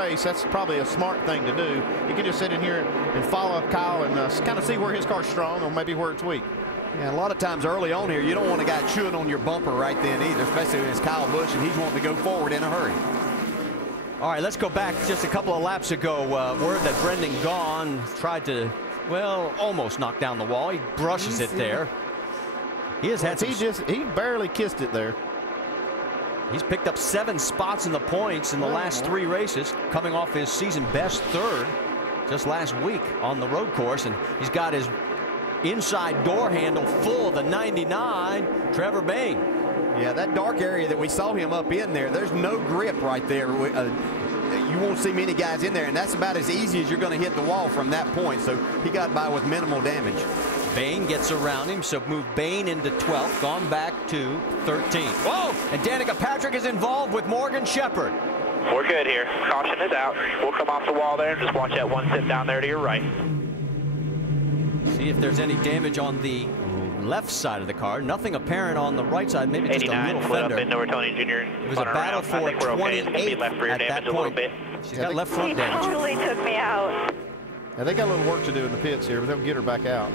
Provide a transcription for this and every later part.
race, that's probably a smart thing to do. You can just sit in here and follow Kyle and kind of see where his car's strong or maybe where it's weak. Yeah, a lot of times early on here, you don't want a guy chewing on your bumper right then either, especially when it's Kyle Busch and he's wanting to go forward in a hurry. All right, let's go back just a couple of laps ago. Word that Brendan Gaughan tried to, well, almost knock down the wall. He brushes it there. He has had he barely kissed it there. He's picked up 7 spots in the points in the last 3 races, coming off his season best 3rd just last week on the road course, and he's got his inside door handle full of the 99, Trevor Bayne. Yeah, that dark area that we saw him up in there, there's no grip right there. You won't see many guys in there, and that's about as easy as you're going to hit the wall from that point. So he got by with minimal damage. Bayne gets around him, so move Bayne into 12th, gone back to 13th. Whoa! And Danica Patrick is involved with Morgan Shepherd. We're good here. Caution is out. We'll come off the wall there and just watch that one sit down there to your right. See if there's any damage on the left side of the car. Nothing apparent on the right side. Maybe just a little fender. Up into Tony Jr. It was a battle for 28 at that point. She's got left front damage. He totally took me out. Yeah, they got a little work to do in the pits here, but they'll get her back out.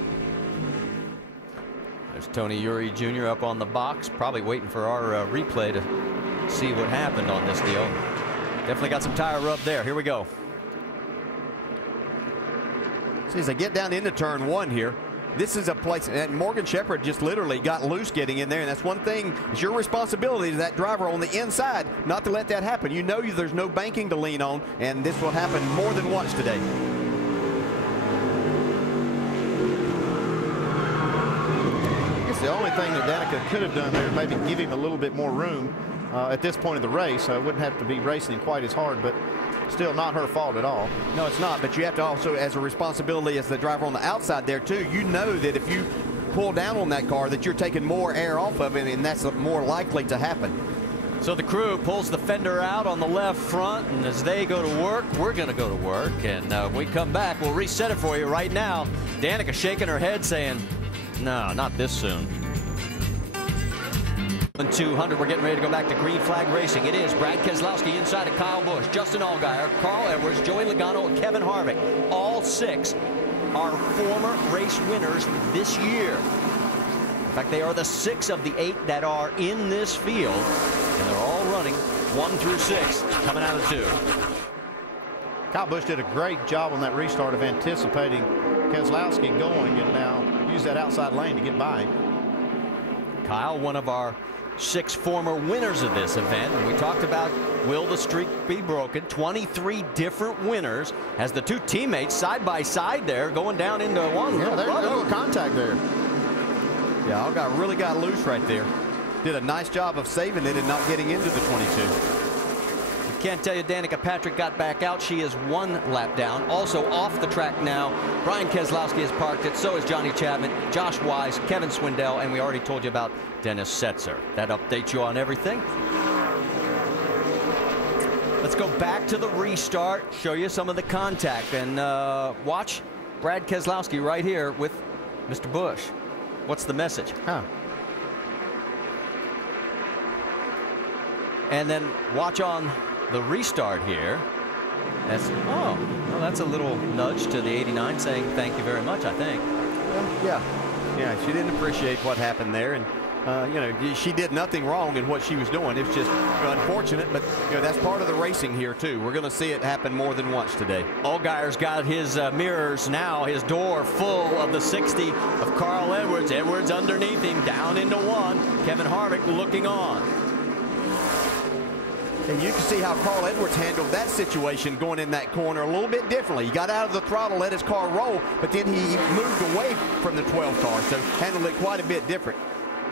There's Tony Uri Jr. up on the box, probably waiting for our replay to see what happened on this deal. Definitely got some tire rub there. Here we go. See, as I get down into turn 1 here, this is a place, and Morgan Shepherd just literally got loose getting in there, and that's one thing. It's your responsibility to that driver on the inside not to let that happen. You know there's no banking to lean on, and this will happen more than once today. The only thing that Danica could have done there is maybe give him a little bit more room at this point of the race. Wouldn't have to be racing quite as hard, but still not her fault at all. No, it's not, but you have to also, as a responsibility as the driver on the outside there too, you know that if you pull down on that car that you're taking more air off of it, and that's more likely to happen. So the crew pulls the fender out on the left front, and as they go to work, we're going to go to work, and when we come back, we'll reset it for you right now. Danica shaking her head saying, no, not this soon. 200, we're getting ready to go back to green flag racing. It is Brad Keselowski inside of Kyle Busch, Justin Allgaier, Carl Edwards, Joey Logano, and Kevin Harvick. All 6 are former race winners this year. In fact, they are the 6 of the 8 that are in this field, and they're all running 1 through 6, coming out of 2. Kyle Busch did a great job on that restart of anticipating Keselowski going and now use that outside lane to get by. Kyle, one of our 6 former winners of this event, and we talked about will the streak be broken. 23 different winners as the 2 teammates side by side there going down into one. Yeah, there's a little contact there. Yeah, Allgaier really got loose right there. Did a nice job of saving it and not getting into the 22. Can't tell you Danica Patrick got back out. She is 1 lap down. Also off the track now, Brian Keselowski has parked it. So is Johnny Chapman, Josh Wise, Kevin Swindell, and we already told you about Dennis Setzer. That updates you on everything. Let's go back to the restart, show you some of the contact, and watch Brad Keselowski right here with Mr. Busch. What's the message? And then watch on the restart here. That's that's a little nudge to the 89 saying thank you very much, I think. Yeah, she didn't appreciate what happened there, and you know, she did nothing wrong in what she was doing. It's just unfortunate, but you know, that's part of the racing here too. We're going to see it happen more than once today. Allgaier's got his mirrors now, his door full of the 60 of Carl Edwards. Edwards underneath him, down into 1. Kevin Harvick looking on. And you can see how Carl Edwards handled that situation going in that corner a little bit differently. He got out of the throttle, let his car roll, but then he moved away from the 12 car, so handled it quite a bit different.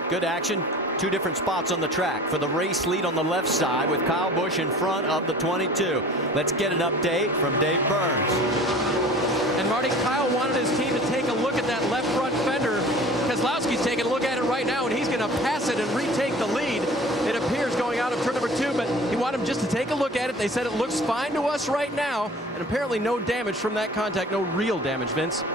Good action. 2 different spots on the track for the race lead on the left side with Kyle Busch in front of the 22. Let's get an update from Dave Burns. And Marty, Kyle wanted his team to take a look at that left front fender. Keselowski's taking a look at it right now, and he's going to pass it and retake the lead. It appears going out of turn number 2, but he wanted him just to take a look at it. They said it looks fine to us right now, and apparently no damage from that contact, no real damage, Vince.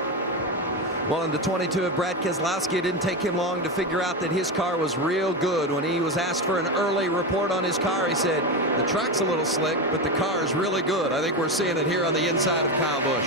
Well, in the 22 of Brad Keselowski, it didn't take him long to figure out that his car was real good. When he was asked for an early report on his car, he said, the track's a little slick, but the car is really good. I think we're seeing it here on the inside of Kyle Busch.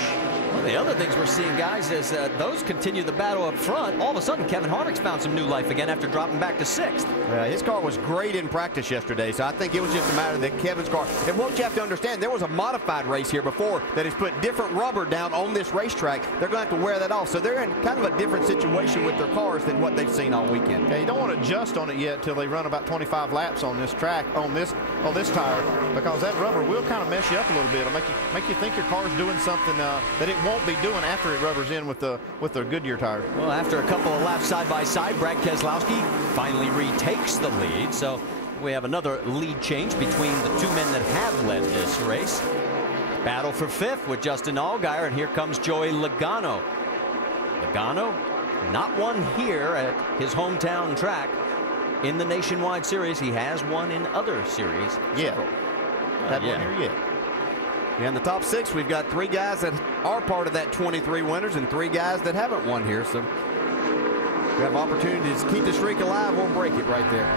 One of the other things we're seeing, guys, is those continue the battle up front. All of a sudden, Kevin Harvick's found some new life again after dropping back to 6th. His car was great in practice yesterday, so I think it was just a matter that Kevin's car. And what you have to understand, there was a modified race here before that has put different rubber down on this racetrack. They're going to have to wear that off, so they're in kind of a different situation with their cars than what they've seen all weekend. Yeah, you don't want to adjust on it yet till they run about 25 laps on this track, on this tire, because that rubber will kind of mess you up a little bit. It'll make you think your car's doing something that it won't be doing after it rubbers in with the Goodyear tire. Well, after a couple of laps side by side, Brad Keselowski finally retakes the lead. So we have another lead change between the two men that have led this race. Battle for 5th with Justin Allgaier, and here comes Joey Logano. Logano not won here at his hometown track in the Nationwide Series. He has won in other series. Yeah. That one here yet. Yeah, in the top 6, we've got 3 guys that are part of that 23 winners and 3 guys that haven't won here. So we have opportunities to keep the streak alive or break it right there.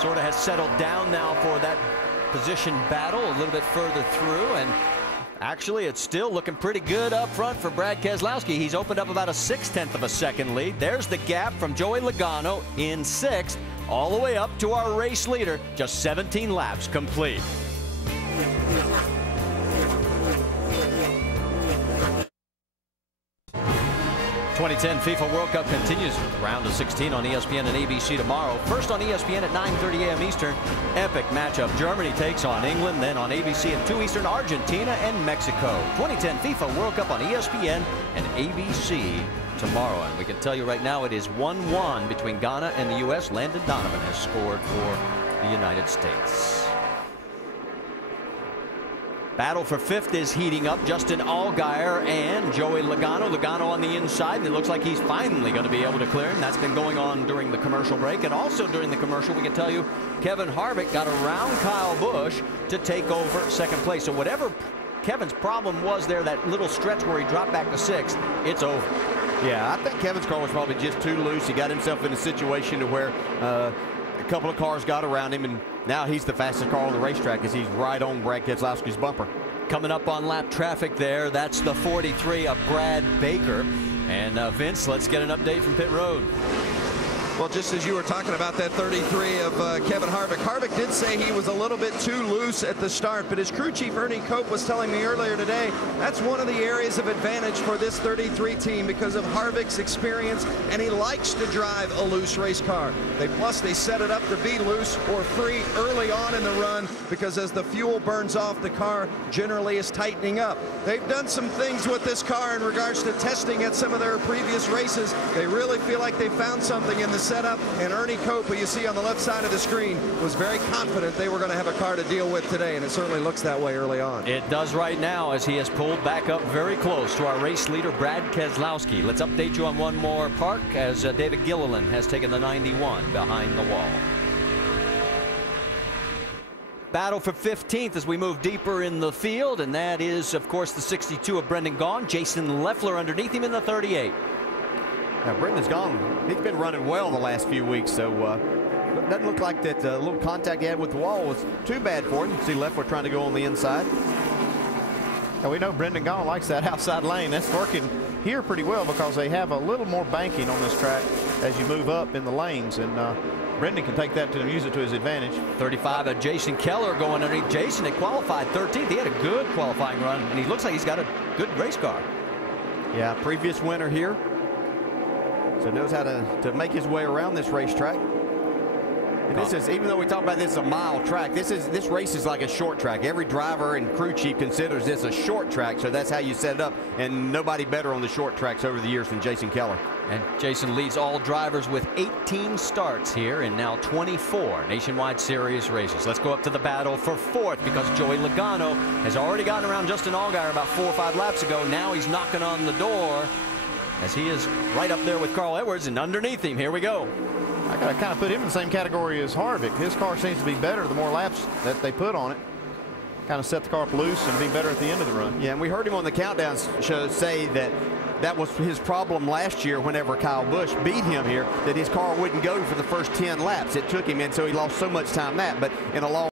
Sort of has settled down now for that position battle a little bit further through, and actually it's still looking pretty good up front for Brad Keselowski. He's opened up about a 0.6 of a second lead. There's the gap from Joey Logano in 6th all the way up to our race leader. Just 17 laps complete. 2010 FIFA World Cup continues. Round of 16 on ESPN and ABC tomorrow. First on ESPN at 9:30 a.m. Eastern. Epic matchup. Germany takes on England. Then on ABC at 2 Eastern, Argentina and Mexico. 2010 FIFA World Cup on ESPN and ABC tomorrow. And we can tell you right now it is 1-1 between Ghana and the U.S. Landon Donovan has scored for the United States. Battle for 5th is heating up. Justin Allgaier and Joey Logano. Logano on the inside, and it looks like he's finally going to be able to clear, and that's been going on during the commercial break. And also during the commercial, we can tell you Kevin Harvick got around Kyle Busch to take over 2nd place. So whatever Kevin's problem was there, that little stretch where he dropped back to 6th, it's over. Yeah, I think Kevin's car was probably just too loose. He got himself in a situation to where a couple of cars got around him, and now he's the fastest car on the racetrack as he's right on Brad Keselowski's bumper. Coming up on lap traffic there, that's the 43 of Brad Baker. And Vince, let's get an update from pit road. Well, just as you were talking about that 33 of Kevin Harvick. Harvick did say he was a little bit too loose at the start, but his crew chief Ernie Cope was telling me earlier today that's one of the areas of advantage for this 33 team because of Harvick's experience, and he likes to drive a loose race car. Plus, they set it up to be loose or free early on in the run because as the fuel burns off, the car generally is tightening up. They've done some things with this car in regards to testing at some of their previous races. They really feel like they found something in the setup, and Ernie Cope, who you see on the left side of the screen, was very confident they were going to have a car to deal with today, and it certainly looks that way early on. It does right now as he has pulled back up very close to our race leader Brad Keselowski. Let's update you on one more park as David Gilliland has taken the 91 behind the wall. Battle for 15th as we move deeper in the field, and that is of course the 62 of Brendan Gaughan. Jason Leffler underneath him in the 38. Now, Brendan's gone. He's been running well the last few weeks, so it doesn't look like that little contact he had with the wall was too bad for him. See Leffler trying to go on the inside. Now, we know Brendan Gaughan likes that outside lane. That's working here pretty well because they have a little more banking on this track as you move up in the lanes, and Brendan can take that to use it to his advantage. 35 of Jason Keller going underneath. Jason had qualified 13th. He had a good qualifying run, and he looks like he's got a good race car. Yeah, previous winner here. So knows how to make his way around this racetrack. And this is, even though we talk about this as a mile track, this race is like a short track. Every driver and crew chief considers this a short track, so that's how you set it up. And nobody better on the short tracks over the years than Jason Keller. And Jason leads all drivers with 18 starts here in now 24 Nationwide Series races. Let's go up to the battle for 4th because Joey Logano has already gotten around Justin Allgaier about 4 or 5 laps ago. Now he's knocking on the door as he is right up there with Carl Edwards, and underneath him, here we go. I got to kind of put him in the same category as Harvick. His car seems to be better the more laps that they put on it. kind of set the car up loose and be better at the end of the run. Yeah, and we heard him on the countdown show say that that was his problem last year whenever Kyle Busch beat him here, that his car wouldn't go for the first 10 laps. It took him, and so he lost so much time that. But in a long